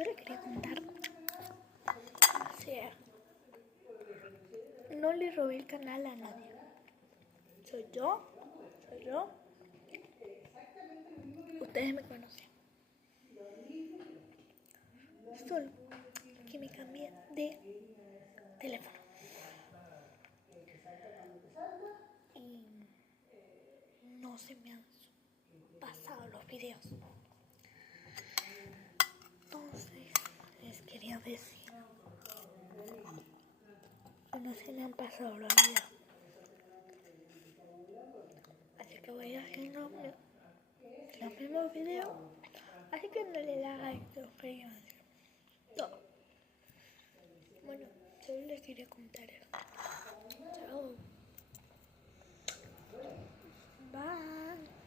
yo le quería contar. O sea, no le robé el canal a nadie. Soy yo. Ustedes me conocen. Solo que me cambié de teléfono. Y no se me han pasado los videos. Entonces, les quería decir que no se me han pasado los videos. Así que voy haciendo los mismos videos. Así que no le da like, suscríbanse. Todo. Bueno, solo les quería contar eso. Chao. Bye.